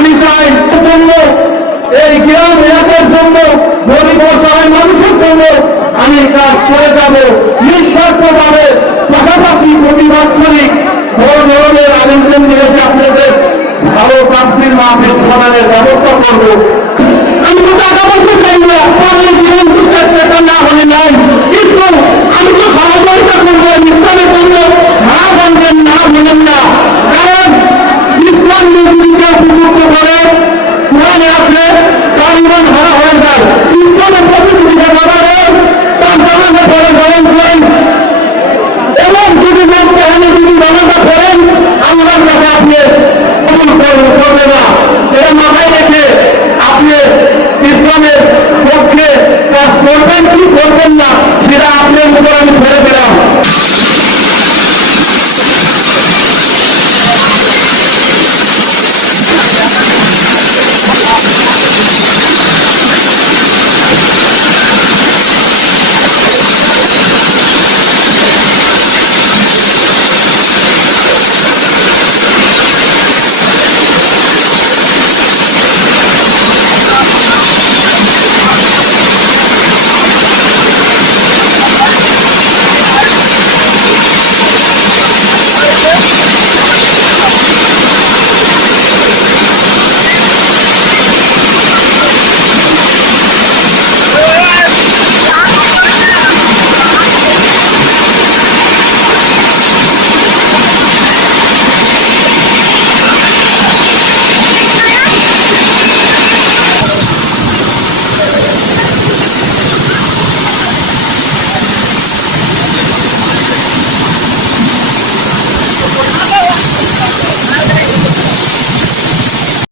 আমি চাই জন্য এই গ্রাম এলাকার জন্য, গরিব অসহায় মানুষের জন্য আমি কাজ করে যাব। নিঃস্বার্থভাবে পাশাপাশি প্রতিবাদ করি। বড় ধরনের আলিমদের নিয়ে আপনাদের ভালো কাশ্মীর মাহফিল সমানের ব্যবস্থা করব। আমি তো টাকা পয়সা বলবেন না।